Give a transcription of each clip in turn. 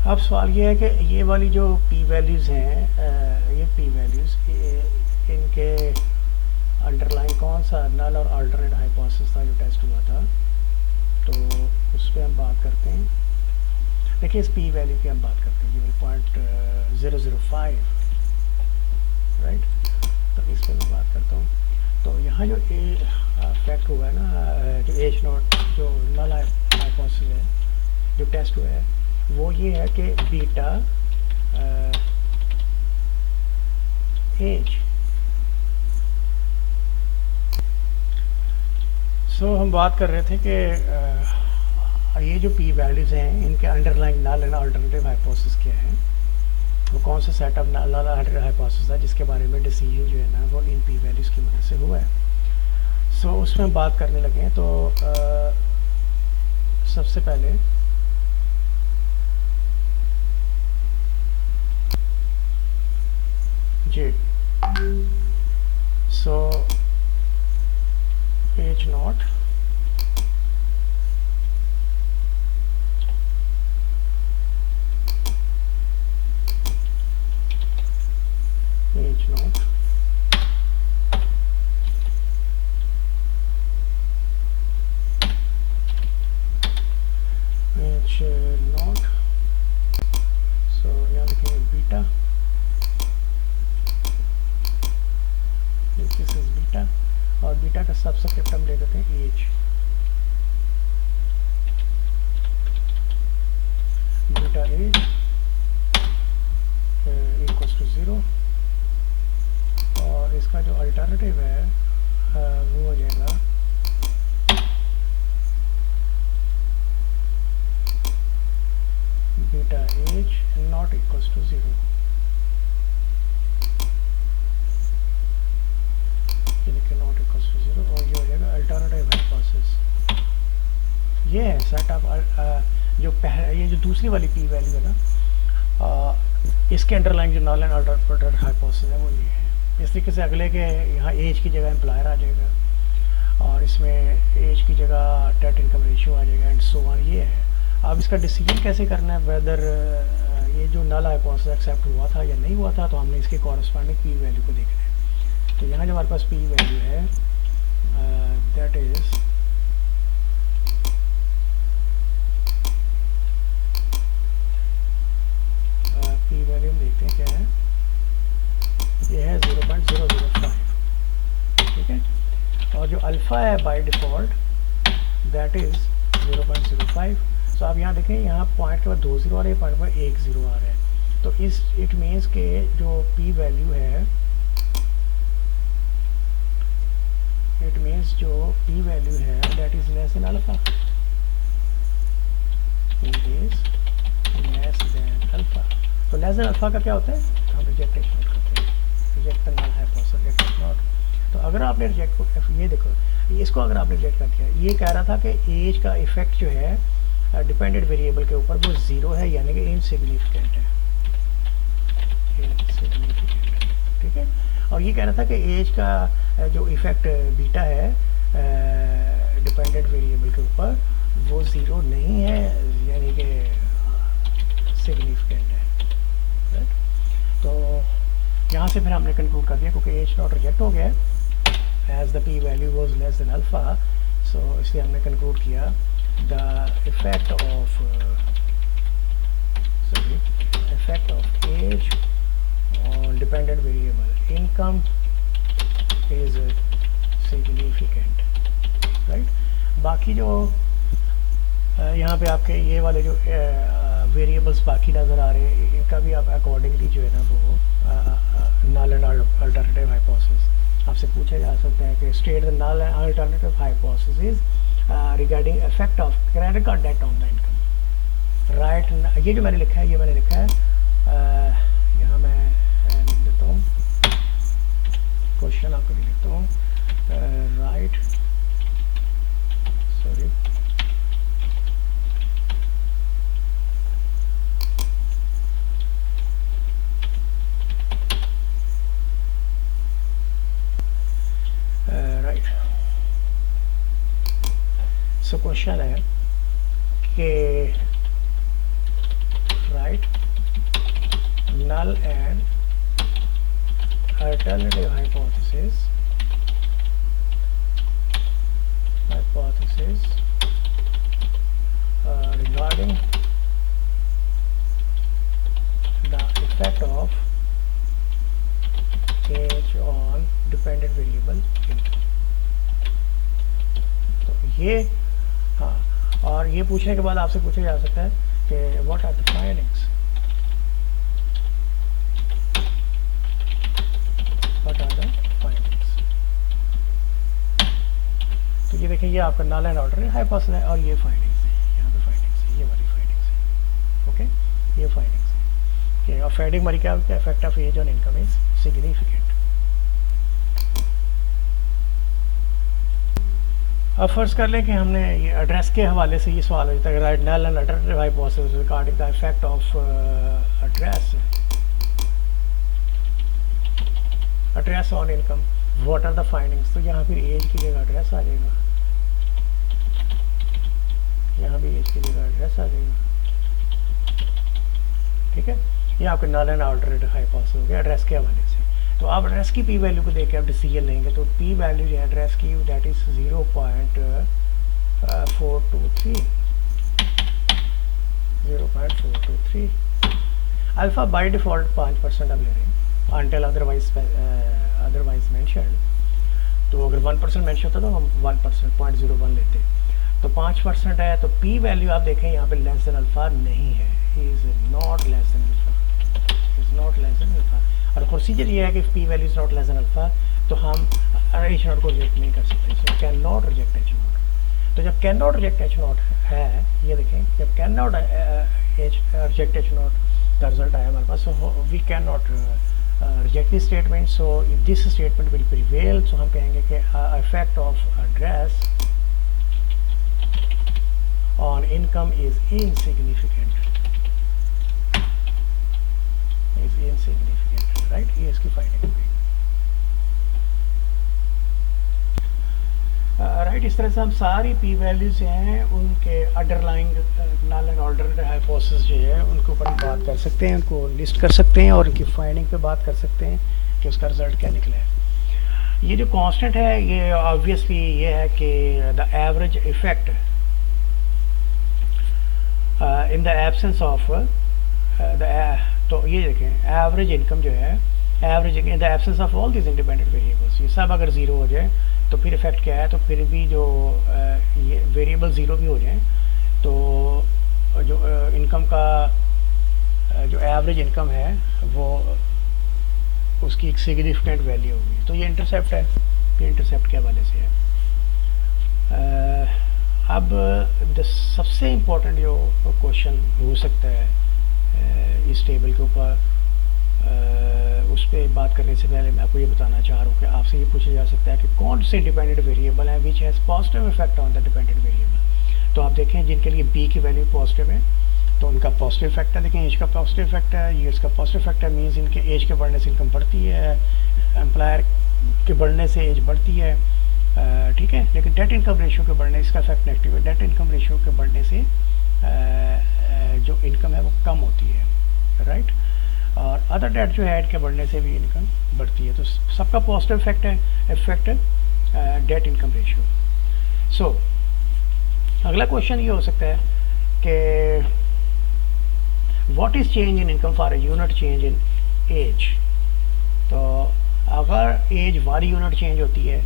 अब सवाल ये है कि ये वाली जो पी वैल्यूज़ हैं, ये पी वैल्यूज़ इनके अंडरलाइन कौन सा नल और अल्टरनेट हाइपोथेसिस था जो टेस्ट हुआ था, तो उस पर हम बात करते हैं। देखिए इस पी वैल्यू की हम बात करते हैं, ये 0.005, राइट। तो इस पर मैं बात करता हूँ। तो यहाँ जो फैक्ट हुआ है ना, जो एच नॉट जो नल हाइपोथेसिस है जो टेस्ट हुआ है, वो ये है कि बीटा एज। सो हम बात कर रहे थे कि ये जो पी वैल्यूज़ हैं इनके underlying null and alternative hypothesis क्या है, वो कौन सा set of null alternative hypothesis है जिसके बारे में डिसीजन जो है ना वो इन पी वैल्यूज़ की मदद से हुआ है। सो उसमें हम बात करने लगे हैं। तो सबसे पहले जी, so H naught H naught H naught, so यहाँ लिखेंगे बीटा, दिस इज बीटा, और बीटा का सबस्क्रिप्ट हम ले देते हैं H. Beta H equals to 0, और इसका जो अल्टरनेटिव है वो हो जाएगा beta H not equals to 0। ये लिखे नॉट इक्वल्स टू 0, और ये हो जाएगा अल्टरनेटिव हाइपोथेसिस। ये है सेट ऑफ जो ये जो दूसरी वाली पी वैल्यू है ना, इसके अंडरलाइन जो नल एंड अल्टरनेटिव हाइपोथेसिस है वो ये है। इस तरीके से अगले के यहाँ एज की जगह एम्प्लॉयर आ जाएगा, और इसमें एज की जगह डेट इनकम रेशियो आ जाएगा, एंड सो ऑन। ये है। अब इसका डिसीजन कैसे करना है, वेदर ये जो नल हाइपोथेसिस एक्सेप्ट हुआ था या नहीं हुआ था, तो हमने इसके कॉरस्पॉन्डिंग पी वैल्यू को देखना है। तो यहाँ जो हमारे पास पी वैल्यू है दैट इज़ पी वैल्यू हम देखते हैं क्या है, ये है 0.005, ठीक है। और जो अल्फ़ा है बाय डिफ़ॉल्ट दैट इज़ 0.05। सो आप यहाँ देखें, यहाँ पॉइंट के बाद 2 0 आ रहे हैं, पॉइंट पर 1 0 आ रहा है। तो इस इट मीन्स के जो पी वैल्यू है, इट मीन्स जो पी वैल्यू है that is less than alpha, it is less than alpha. तो लेस देन अल्फ़ा का क्या होता है, हम रिजेक्ट नोट करते हैं, reject the null hypothesis, reject not. तो अगर आपने रिजेक्ट को, ये देखो इसको अगर आपने रिजेक्ट कर दिया, ये कह रहा था कि एज का इफेक्ट जो है डिपेंडेंट वेरिएबल के ऊपर वो 0 है, यानी कि इनसिग्निफिकेंट है, इनसिग्निफिकेंट, ठीक है। और ये कह रहा था कि एज का जो इफेक्ट बीटा है डिपेंडेंट वेरिएबल के ऊपर वो 0 नहीं है, यानी कि सिग्निफिकेंट है, राइट। तो यहाँ से फिर हमने कंक्लूड कर दिया, क्योंकि एच नॉट रिजेक्ट हो गया as the P value was less than alpha, so इसलिए हमने कंक्लूड किया the effect of age on dependent variable income is significant, right। बाकी जो यहाँ पे आपके ये वाले जो वेरिएबल्स बाकी नज़र आ रहे हैं, इनका भी आप अकॉर्डिंगली जो है ना वो नल एंड अल्टरनेटिव हाइपोथेसिस आपसे पूछा जा सकता है कि state the null and alternative hypothesis is regarding effect of credit card debt on the income, right. ये जो मैंने लिखा है, ये मैंने लिखा है यहाँ मैं लिख देता हूँ, क्वेश्चन आपको लिख देता हूँ, right, sorry, right. So question है कि right null and alternative hypothesis regarding the effect of age on dependent variable income। तो ये हाँ, और ये पूछने के बाद आपसे पूछा जा सकता है कि व्हाट आर द फाइंडिंग्स, तो ये देखिए ये आपका नल एंड ऑर्डर हाइपोथेसिस है और ये फाइंडिंग्स हैं, यहाँ पे फाइंडिंग्स है, ये वाली फाइंडिंग्स है। ओके, ये फाइंडिंग्स है कि और फाइंडिंग हमारी क्या है, effect of age on income is significant. अब फर्ज कर लें कि हमने ये एड्रेस के हवाले से ये सवाल होता है, right null and alternative hypothesis regarding the effect of address on income, what are the findings. तो यहाँ फिर एज की जगह एड्रेस आ जाएगा, यहाँ भी एज की जगह एड्रेस आ जाएगा। ठीक है, ये आपके नल एंड अल्टरनेटिव हाइपोथेसिस हो गया एड्रेस के हवाले से। तो आप एड्रेस की पी वैल्यू को देख के आप डिसीजन लेंगे, तो पी वैल्यू जो है एड्रेस की that is 0.423। Alpha by default 5% आप ले रहे हैं until otherwise mentioned। तो अगर 1% मेंशन होता तो हम 1% 0.01 लेते। तो 5% है, तो पी वैल्यू आप देखें यहाँ पे लेस देन अल्फा नहीं है, is not less than alpha. और प्रोसीजर ये है कि P value is not less than alpha, तो हम एच नॉट को रिजेक्ट नहीं कर सकते, so can not reject H naught. तो जब can not reject H naught है, ये देखें जब can not reject H naught का रिजल्ट आया हमारे पास, so we can not reject this statement, so if this statement will prevail, so हम कहेंगे कि effect of address on income is insignificant, right? ये इसकी फाइंडिंग होगी। राइट, इस तरह से हम सारी पी वैल्यूज हैं उनके underlying null and alternative hypothesis जो है उनके ऊपर हम बात कर सकते हैं, उनको लिस्ट कर सकते हैं और उनकी फाइंडिंग पे बात कर सकते हैं कि उसका रिजल्ट क्या निकला है। ये जो कांस्टेंट है ये ऑब्वियसली ये है कि the average effect in the absence of तो ये देखें एवरेज इनकम जो है, average in the absence of all this independent variables, ये सब अगर ज़ीरो हो जाए तो फिर इफेक्ट क्या है, तो फिर भी जो ये वेरिएबल ज़ीरो भी हो जाए तो जो इनकम का जो एवरेज इनकम है वो उसकी एक सिग्निफिकेंट वैल्यू होगी। तो ये इंटरसेप्ट है, ये इंटरसेप्ट के हवाले से है। अब सबसे इम्पोर्टेंट जो क्वेश्चन हो सकता है इस टेबल के ऊपर, उस पर बात करने से पहले मैं आपको ये बताना चाह रहा हूँ कि आपसे ये पूछा जा सकता है कि कौन से डिपेंडेंट वेरिएबल हैं which has positive effect on the dependent variable. तो आप देखें जिनके लिए बी की वैल्यू पॉजिटिव है तो उनका पॉजिटिव इफेक्ट है, देखें एज का पॉजिटिव इफेक्ट है, ये इसका पॉजिटिव इफेक्ट है, मीन्स इनके एज के बढ़ने से इनकम बढ़ती है, एम्प्लॉयर के बढ़ने से एज बढ़ती है, ठीक है। लेकिन डेट इनकम रेशियो के बढ़ने इसका इफेक्ट नेगेटिव है, डेट इनकम रेशियो के बढ़ने से जो इनकम है वो कम होती है, राइट। और अदर डेट जो है ऐड के बढ़ने से भी इनकम बढ़ती है, तो सबका पॉजिटिव इफेक्ट है, effect debt income ratio. So अगला क्वेश्चन ये हो सकता है कि what is change in income for a unit change in age. तो अगर एज 1 यूनिट चेंज होती है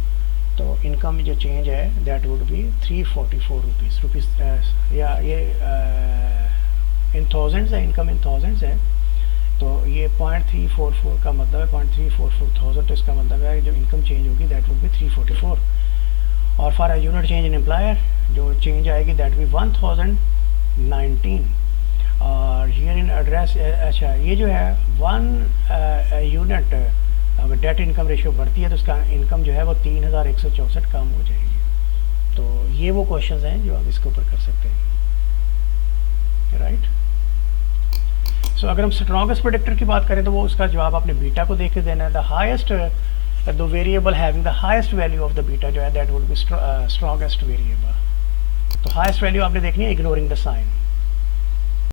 तो इनकम जो चेंज है दैट वुड बी 344 रुपीज़, या ये इन थाउजेंड्स है, इनकम इन थाउजेंड्स है, तो ये 0.344 का मतलब है 0.344,000, तो इसका मतलब है जो इनकम चेंज होगी दैट वुड बी 344। और for a unit change in employer जो चेंज आएगी दैट बी 1019। और ईयर इन एड्रेस, अच्छा ये जो है 1 यूनिट अगर डेट इनकम रेशियो बढ़ती है तो उसका इनकम जो है वो 3164 कम हो जाएगी। तो ये वो क्वेश्चंस हैं जो हम इसके ऊपर कर सकते हैं, राइट। सो अगर हम स्ट्रॉन्गेस्ट प्रेडिक्टर की बात करें तो वो उसका जवाब आपने बीटा को देख के देना है। The highest the variable having the highest value of the beta जो है that would be strongest variable. तो हाईएस्ट वैल्यू आपने देखनी है इग्नोरिंग द साइन।